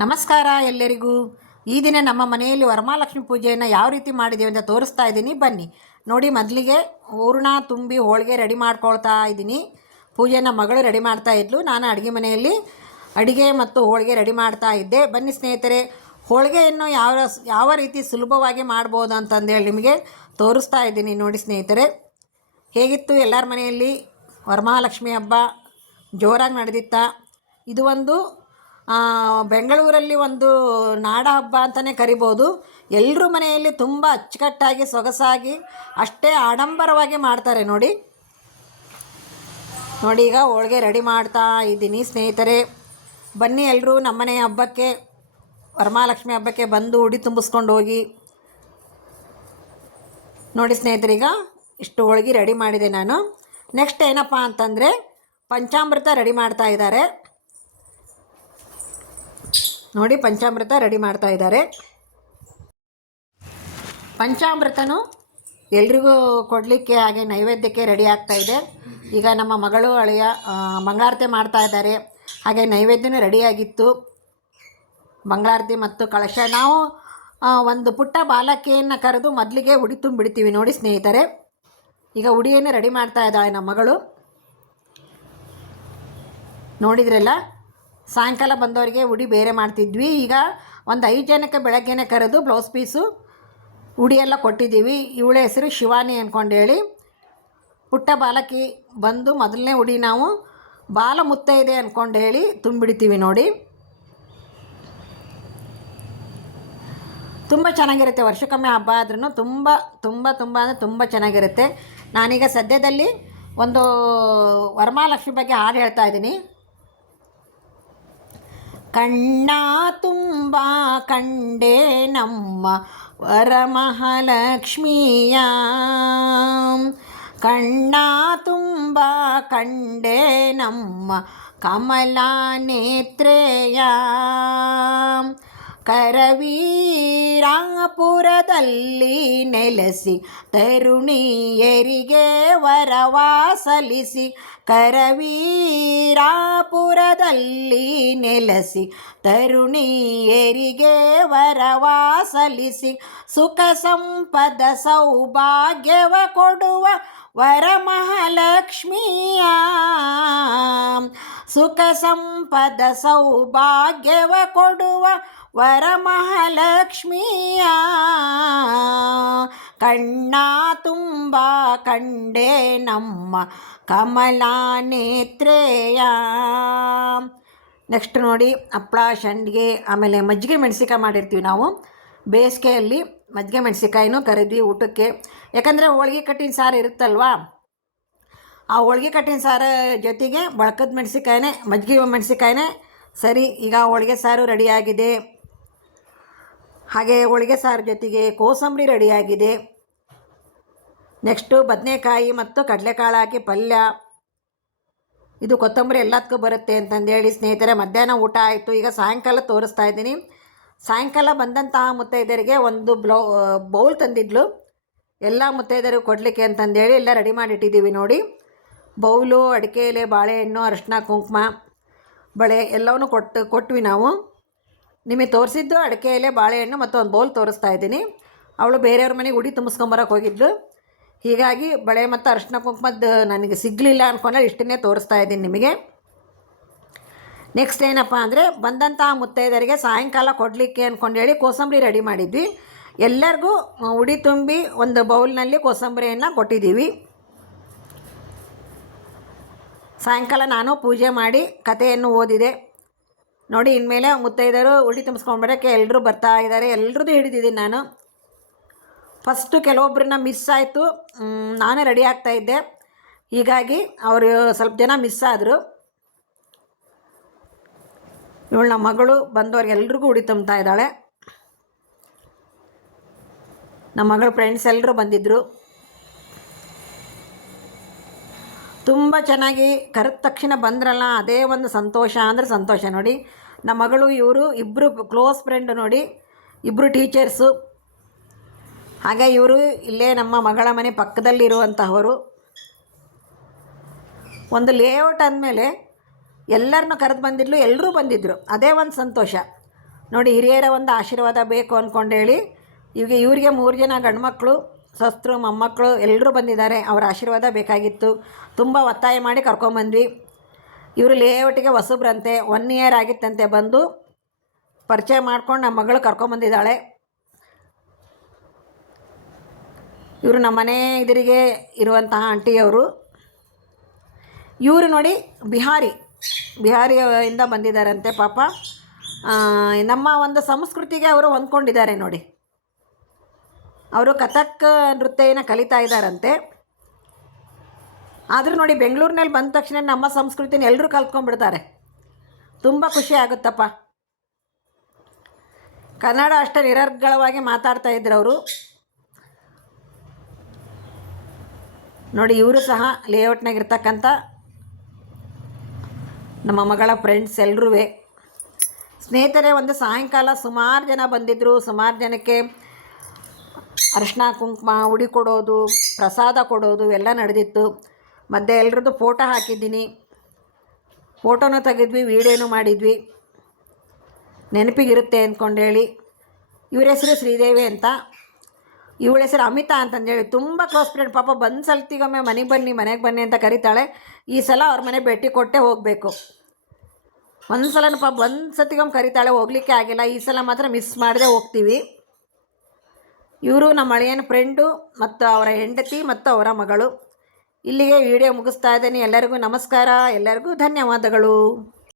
ನಮಸ್ಕಾರ ಎಲ್ಲರಿಗೂ. ಈ ದಿನ ನಮ್ಮ ಮನೆಯಲ್ಲಿ ವರಮಹಾಲಕ್ಷ್ಮಿ ಪೂಜೆಯನ್ನು ಯಾವ ರೀತಿ ಮಾಡಿದ್ದೇವೆ ಅಂತ ತೋರಿಸ್ತಾ ಇದ್ದೀನಿ, ಬನ್ನಿ ನೋಡಿ. ಮೊದಲಿಗೆ ಹೂರಣ ತುಂಬಿ ಹೋಳಿಗೆ ರೆಡಿ ಮಾಡ್ಕೊಳ್ತಾ ಇದ್ದೀನಿ. ಪೂಜೆನ ಮಗಳು ರೆಡಿ ಮಾಡ್ತಾ ಇದ್ಲು, ನಾನು ಅಡುಗೆ ಮನೆಯಲ್ಲಿ ಅಡುಗೆ ಮತ್ತು ಹೋಳಿಗೆ ರೆಡಿ ಮಾಡ್ತಾ ಇದ್ದೆ. ಬನ್ನಿ ಸ್ನೇಹಿತರೆ, ಹೋಳಿಗೆಯನ್ನು ಯಾವ ರೀತಿ ಸುಲಭವಾಗಿ ಮಾಡ್ಬೋದು ಅಂತಂದೇಳಿ ನಿಮಗೆ ತೋರಿಸ್ತಾ ಇದ್ದೀನಿ ನೋಡಿ ಸ್ನೇಹಿತರೆ. ಹೇಗಿತ್ತು ಎಲ್ಲರ ಮನೆಯಲ್ಲಿ ವರಮಹಾಲಕ್ಷ್ಮಿ ಹಬ್ಬ? ಜೋರಾಗಿ ನಡೆದಿತ್ತಾ? ಇದು ಒಂದು ಬೆಂಗಳೂರಲ್ಲಿ ಒಂದು ನಾಡ ಹಬ್ಬ ಅಂತಲೇ ಕರಿಬೋದು. ಎಲ್ಲರ ಮನೆಯಲ್ಲಿ ತುಂಬ ಅಚ್ಚುಕಟ್ಟಾಗಿ ಸೊಗಸಾಗಿ ಅಷ್ಟೇ ಆಡಂಬರವಾಗಿ ಮಾಡ್ತಾರೆ ನೋಡಿ. ಈಗ ಹೋಳಿಗೆ ರೆಡಿ ಮಾಡ್ತಾ ಇದ್ದೀನಿ ಸ್ನೇಹಿತರೆ. ಬನ್ನಿ ಎಲ್ಲರೂ ನಮ್ಮನೆ ಹಬ್ಬಕ್ಕೆ, ವರಮಹಾಲಕ್ಷ್ಮಿ ಹಬ್ಬಕ್ಕೆ ಬಂದು ಉಡಿ ತುಂಬಿಸ್ಕೊಂಡು ಹೋಗಿ. ನೋಡಿ ಸ್ನೇಹಿತರೆ, ಈಗ ಇಷ್ಟು ಹೋಳಿಗೆ ರೆಡಿ ಮಾಡಿದೆ ನಾನು. ನೆಕ್ಸ್ಟ್ ಏನಪ್ಪ ಅಂತಂದರೆ ಪಂಚಾಮೃತ ರೆಡಿ ಮಾಡ್ತಾ ಇದ್ದಾರೆ ನೋಡಿ. ಪಂಚಾಮೃತ ರೆಡಿ ಮಾಡ್ತಾ ಇದ್ದಾರೆ. ಪಂಚಾಮೃತನೂ ಎಲ್ರಿಗೂ ಕೊಡಲಿಕ್ಕೆ ಹಾಗೆ ನೈವೇದ್ಯಕ್ಕೆ ರೆಡಿ ಆಗ್ತಾ ಇದೆ. ಈಗ ನಮ್ಮ ಮಗಳು ಅಳಿಯ ಮಂಗಳಾರತಿ ಮಾಡ್ತಾ ಇದ್ದಾರೆ. ಹಾಗೆ ನೈವೇದ್ಯನೂ ರೆಡಿಯಾಗಿತ್ತು, ಮಂಗಳಾರತಿ ಮತ್ತು ಕಳಶ. ನಾವು ಒಂದು ಪುಟ್ಟ ಬಾಲಕಿಯನ್ನು ಕರೆದು ಮೊದಲಿಗೆ ಉಡಿ ತುಂಬಿಡ್ತೀವಿ ನೋಡಿ ಸ್ನೇಹಿತರೆ. ಈಗ ಉಡಿಯನ್ನು ರೆಡಿ ಮಾಡ್ತಾ ಇದ್ದಾಳೆ ನಮ್ಮ ಮಗಳು. ನೋಡಿದ್ರಲ್ಲ, ಸಾಯಂಕಾಲ ಬಂದವರಿಗೆ ಉಡಿ ಬೇರೆ ಮಾಡ್ತಿದ್ವಿ. ಈಗ ಒಂದು 5 ಜನಕ್ಕೆ ಬೆಳಗ್ಗೆನೇ ಕರೆದು ಬ್ಲೌಸ್ ಪೀಸು ಉಡಿಯೆಲ್ಲ ಕೊಟ್ಟಿದ್ದೀವಿ. ಇವಳ ಹೆಸರು ಶಿವಾನಿ ಅಂದ್ಕೊಂಡೇಳಿ. ಪುಟ್ಟ ಬಾಲಕಿ ಬಂದು ಮೊದಲನೇ ಉಡಿ ನಾವು ಬಾಲ ಮುತ್ತೈದೆ ಅಂದ್ಕೊಂಡು ಹೇಳಿ ತುಂಬಿಡ್ತೀವಿ ನೋಡಿ. ತುಂಬ ಚೆನ್ನಾಗಿರುತ್ತೆ. ವರ್ಷಕ್ಕೊಮ್ಮೆ ಹಬ್ಬ ಆದ್ರೂ ತುಂಬ ತುಂಬ ತುಂಬ ಅಂದರೆ ತುಂಬ ಚೆನ್ನಾಗಿರುತ್ತೆ. ನಾನೀಗ ಸದ್ಯದಲ್ಲಿ ಒಂದು ವರಮಹಾಲಕ್ಷ್ಮಿ ಬಗ್ಗೆ ಹಾಡು ಹೇಳ್ತಾ ಇದ್ದೀನಿ. ಕಣ್ಣ ತುಂಬ ಕಂಡೆ ನಮ್ಮ ವರಮಹಾಲಕ್ಷ್ಮಿಯ, ಕಣ್ಣ ತುಂಬ ಕಂಡೆ ನಮ್ಮ ಕಮಲಾ ನೇತ್ರೆಯ, ಕರವೀರಾಪುರದಲ್ಲಿ ನೆಲೆಸಿ ತರುಣಿಯರಿಗೆ ವರವಾ ಸಲ್ಲಿಸಿ, ಕರವೀರಾಪುರದಲ್ಲಿ ನೆಲೆಸಿ ತರುಣಿಯರಿಗೆ ವರವಾ ಸಲ್ಲಿಸಿ, ಸುಖ ಸಂಪದ ಸೌಭಾಗ್ಯವ ಕೊಡುವ ವರಮಹಾಲಕ್ಷ್ಮಿಯ, ಸುಖ ಸಂಪದ ಸೌಭಾಗ್ಯವ ಕೊಡುವ ವರಮಹಾಲಕ್ಷ್ಮಿಯ, ಕಣ್ಣ ತುಂಬ ಕಂಡೆ ನಮ್ಮ ಕಮಲಾ ನೇತ್ರೆಯ. ನೆಕ್ಸ್ಟ್ ನೋಡಿ, ಹಪ್ಪಳ, ಸಂಡಿಗೆ, ಆಮೇಲೆ ಮಜ್ಜಿಗೆ ಮೆಣಸಿಕಾಯಿ ಮಾಡಿರ್ತೀವಿ ನಾವು. ಬೇಸಿಗೆಯಲ್ಲಿ ಮಜ್ಜಿಗೆ ಮೆಣಸಿಕಾಯಿನೂ ಕರಿದ್ವಿ ಊಟಕ್ಕೆ. ಯಾಕಂದರೆ ಹೋಳ್ಗೆ ಕಟ್ಟಿನ ಸಾರು ಇರುತ್ತಲ್ವ, ಆ ಹೋಳ್ಗೆ ಕಟ್ಟಿನ ಸಾರು ಜೊತೆಗೆ ಬಳಕದ ಮೆಣಸಿಕಾಯಿನೇ, ಮಜ್ಜಿಗೆ ಮೆಣಸಿಕಾಯಿನೇ ಸರಿ. ಈಗ ಹೋಳಿಗೆ ಸಾರು ರೆಡಿಯಾಗಿದೆ. ಹಾಗೆ ಹೋಳಿಗೆ ಸಾರು ಜೊತೆಗೆ ಕೋಸಂಬರಿ ರೆಡಿಯಾಗಿದೆ. ನೆಕ್ಸ್ಟು ಬದನೆಕಾಯಿ ಮತ್ತು ಕಡಲೆಕಾಳು ಹಾಕಿ ಪಲ್ಯ. ಇದು ಕೊತ್ತಂಬರಿ ಎಲ್ಲದಕ್ಕೂ ಬರುತ್ತೆ ಅಂತಂದೇಳಿ ಸ್ನೇಹಿತರೆ ಮಧ್ಯಾಹ್ನ ಊಟ ಆಯಿತು. ಈಗ ಸಾಯಂಕಾಲ ತೋರಿಸ್ತಾ ಇದ್ದೀನಿ. ಸಾಯಂಕಾಲ ಬಂದಂತಹ ಮುತ್ತೈದರಿಗೆ ಒಂದು ಬೌಲ್ ತಂದಿದ್ಲು, ಎಲ್ಲ ಮುತ್ತೈದರಿಗೆ ಕೊಡಲಿಕ್ಕೆ ಅಂತಂದೇಳಿ ಎಲ್ಲ ರೆಡಿ ಮಾಡಿಟ್ಟಿದ್ದೀವಿ ನೋಡಿ. ಬೌಲು, ಅಡಿಕೆ ಎಲೆ, ಬಾಳೆಹಣ್ಣು, ಅರಿಶಿನ, ಕುಂಕುಮ, ಬಳೆ ಎಲ್ಲವನ್ನೂ ಕೊಟ್ವಿ ನಾವು. ನಿಮಗೆ ತೋರಿಸಿದ್ದು ಅಡಿಕೆ ಎಲೆ, ಬಾಳೆಹಣ್ಣು ಮತ್ತು ಒಂದು ಬೌಲ್ ತೋರಿಸ್ತಾ ಇದ್ದೀನಿ. ಅವಳು ಬೇರೆಯವ್ರ ಮನೆಗೆ ಉಡಿ ತುಂಬಿಸ್ಕೊಂಬರಕ್ಕೆ ಹೋಗಿದ್ಲು. ಹೀಗಾಗಿ ಬಳೆ ಮತ್ತು ಅರಿಶಿನ ಕುಂಕುಮದ್ದು ನನಗೆ ಸಿಗಲಿಲ್ಲ ಅಂದ್ಕೊಂಡೆ ಇಷ್ಟನ್ನೇ ತೋರಿಸ್ತಾ ಇದ್ದೀನಿ ನಿಮಗೆ. ನೆಕ್ಸ್ಟ್ ಏನಪ್ಪ ಅಂದರೆ ಬಂದಂತಹ ಮುತ್ತೈದರಿಗೆ ಸಾಯಂಕಾಲ ಕೊಡಲಿಕ್ಕೆ ಅಂದ್ಕೊಂಡೇಳಿ ಕೋಸಂಬರಿ ರೆಡಿ ಮಾಡಿದ್ವಿ. ಎಲ್ಲರಿಗೂ ಉಡಿ ತುಂಬಿ ಒಂದು ಬೌಲ್ನಲ್ಲಿ ಕೋಸಂಬರಿಯನ್ನು ಕೊಟ್ಟಿದ್ದೀವಿ. ಸಾಯಂಕಾಲ ನಾನು ಪೂಜೆ ಮಾಡಿ ಕಥೆಯನ್ನು ಓದಿದೆ ನೋಡಿ. ಇನ್ಮೇಲೆ ಮುತ್ತೈದರು ಉಡಿ ತುಂಬಿಸ್ಕೊಂಡ್ಬರೋಕ್ಕೆ ಎಲ್ಲರೂ ಬರ್ತಾ ಇದ್ದಾರೆ. ಎಲ್ಲರದ್ದು ಹಿಡಿದಿದ್ದೀನಿ ನಾನು. ಫಸ್ಟು ಕೆಲವೊಬ್ಬರನ್ನ ಮಿಸ್ ಆಯಿತು, ನಾನೇ ರೆಡಿ ಆಗ್ತಾಯಿದ್ದೆ. ಹೀಗಾಗಿ ಅವರು ಸ್ವಲ್ಪ ಜನ ಮಿಸ್ ಆದರು. ಇವಳು ನಮ್ಮ ಮಗಳು ಬಂದವ್ರಿಗೆ ಎಲ್ರಿಗೂ ಉಡಿ ತುಂಬ್ತಾ ಇದ್ದಾಳೆ. ನಮ್ಮ ಮಗಳ ಫ್ರೆಂಡ್ಸ್ ಎಲ್ಲರೂ ಬಂದಿದ್ದರು. ತುಂಬ ಚೆನ್ನಾಗಿ ಕರೆದ ತಕ್ಷಣ ಬಂದ್ರಲ್ಲ, ಅದೇ ಒಂದು ಸಂತೋಷ ಅಂದರೆ ಸಂತೋಷ ನೋಡಿ. ನಮ್ಮ ಮಗಳು ಇವರು ಇಬ್ಬರು ಕ್ಲೋಸ್ ಫ್ರೆಂಡ್ ನೋಡಿ, ಇಬ್ಬರು ಟೀಚರ್ಸು. ಹಾಗೆ ಇವರು ಇಲ್ಲೇ ನಮ್ಮ ಮಗಳ ಮನೆ ಪಕ್ಕದಲ್ಲಿರುವಂತಹವರು. ಒಂದು ಲೇಔಟ್ ಅಂದಮೇಲೆ ಎಲ್ಲರನ್ನೂ ಕರೆದು ಬಂದಿದ್ಲು, ಎಲ್ಲರೂ ಬಂದಿದ್ದರು, ಅದೇ ಒಂದು ಸಂತೋಷ. ನೋಡಿ, ಹಿರಿಯರ ಒಂದು ಆಶೀರ್ವಾದ ಬೇಕು ಅಂದ್ಕೊಂಡೇಳಿ ಇವರಿಗೆ 3 ಜನ ಗಂಡ್ಮಕ್ಳು, ಸೊಸರು, ಮೊಮ್ಮಕ್ಕಳು ಎಲ್ಲರೂ ಬಂದಿದ್ದಾರೆ. ಅವರ ಆಶೀರ್ವಾದ ಬೇಕಾಗಿತ್ತು. ತುಂಬ ಒತ್ತಾಯ ಮಾಡಿ ಕರ್ಕೊಂಬಂದ್ವಿ. ಇವರು ಲೇಔಟಿಗೆ ಹೊಸಬ್ರಂತೆ, 1 ಇಯರ್ ಆಗಿತ್ತಂತೆ ಬಂದು. ಪರಿಚಯ ಮಾಡ್ಕೊಂಡು ನಮ್ಮ ಮಗಳು ಕರ್ಕೊಂಬಂದಿದ್ದಾಳೆ. ಇವರು ನಮ್ಮ ಮನೆ ಎದುರಿಗೆ ಇರುವಂತಹ ಆಂಟಿಯವರು. ಇವರು ನೋಡಿ ಬಿಹಾರಿಯಿಂದ ಬಂದಿದ್ದಾರಂತೆ. ಪಾಪ ನಮ್ಮ ಒಂದು ಸಂಸ್ಕೃತಿಗೆ ಅವರು ಹೊಂದ್ಕೊಂಡಿದ್ದಾರೆ ನೋಡಿ. ಅವರು ಕಥಕ್ ನೃತ್ಯನ ಕಲಿತಾ ಇದ್ದಾರಂತೆ. ಆದರೂ ನೋಡಿ, ಬೆಂಗಳೂರಿನಲ್ಲಿ ಬಂದ ತಕ್ಷಣ ನಮ್ಮ ಸಂಸ್ಕೃತಿನ ಎಲ್ಲರೂ ಕಲ್ತ್ಕೊಂಡ್ಬಿಡ್ತಾರೆ. ತುಂಬ ಖುಷಿ ಆಗುತ್ತಪ್ಪ. ಕನ್ನಡ ಅಷ್ಟೇ ನಿರರ್ಗಳವಾಗಿ ಮಾತಾಡ್ತಾ ಇದ್ರು ಅವರು. ನೋಡಿ, ಇವರು ಸಹ ಲೇಔಟ್ನಾಗಿರ್ತಕ್ಕಂಥ ನಮ್ಮ ಮಗಳ ಫ್ರೆಂಡ್ಸ್ ಎಲ್ಲರೂ. ಸ್ನೇಹಿತರೆ, ಒಂದು ಸಾಯಂಕಾಲ ಸುಮಾರು ಜನ ಬಂದಿದ್ದರು. ಸುಮಾರು ಜನಕ್ಕೆ ಅರಿಶಿನ ಕುಂಕುಮ ಉಡಿ ಕೊಡೋದು, ಪ್ರಸಾದ ಕೊಡೋದು ಎಲ್ಲ ನಡೆದಿತ್ತು. ಮಧ್ಯೆ ಎಲ್ಲರದ್ದು ಫೋಟೋ ಹಾಕಿದ್ದೀನಿ, ಫೋಟೋನೂ ತೆಗೆದ್ವಿ, ವೀಡಿಯೋನೂ ಮಾಡಿದ್ವಿ, ನೆನಪಿಗಿರುತ್ತೆ ಅಂದ್ಕೊಂಡೇಳಿ. ಇವ್ರ ಹೆಸರು ಶ್ರೀದೇವಿ ಅಂತ, ಇವಳ ಹೆಸರು ಅಮಿತಾ ಅಂತಂದೇಳಿ. ತುಂಬ ಕ್ಲೋಸ್ ಫ್ರೆಂಡ್. ಪಾಪ ಬಂದು ಸಲ್ತಿಗೊಮ್ಮೆ ಮನೆಗೆ ಬನ್ನಿ ಅಂತ ಕರೀತಾಳೆ. ಈ ಸಲ ಅವ್ರ ಮನೆ ಭೇಟಿ ಕೊಟ್ಟೆ ಹೋಗಬೇಕು. ಒಂದು ಸಲನೂ ಪಾಪ ಒಂದು ಸತಿಗೊಮ್ಮೆ ಕರೀತಾಳೆ, ಹೋಗಲಿಕ್ಕೆ ಆಗಿಲ್ಲ. ಈ ಸಲ ಮಾತ್ರ ಮಿಸ್ ಮಾಡದೆ ಹೋಗ್ತೀವಿ. ಇವರು ನಮ್ಮ ಅಳಿಯನ ಫ್ರೆಂಡು ಮತ್ತು ಅವರ ಹೆಂಡತಿ ಮತ್ತು ಅವರ ಮಗಳು. ಇಲ್ಲಿಗೆ ವಿಡಿಯೋ ಮುಗಿಸ್ತಾ ಇದ್ದೀನಿ. ಎಲ್ಲರಿಗೂ ನಮಸ್ಕಾರ, ಎಲ್ಲರಿಗೂ ಧನ್ಯವಾದಗಳು.